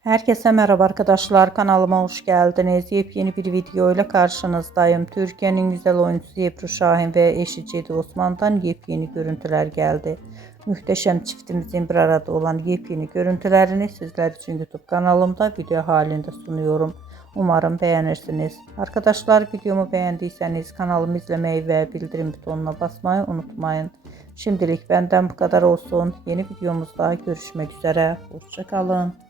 Herkese merhaba arkadaşlar, kanalıma hoş geldiniz. Yepyeni bir video ile karşınızdayım. Türkiye'nin güzel oyuncusu Ebru Şahin ve eşi Cedi Osman'dan yepyeni görüntüler geldi. Muhteşem çiftimizin bir arada olan yepyeni görüntülerini sizler için YouTube kanalımda video halinde sunuyorum. Umarım beğenirsiniz. Arkadaşlar, videomu beğendiyseniz kanalımı izlemeyi ve bildirim butonuna basmayı unutmayın. Şimdilik benden bu kadar olsun. Yeni videomuzda görüşmek üzere. Hoşça kalın.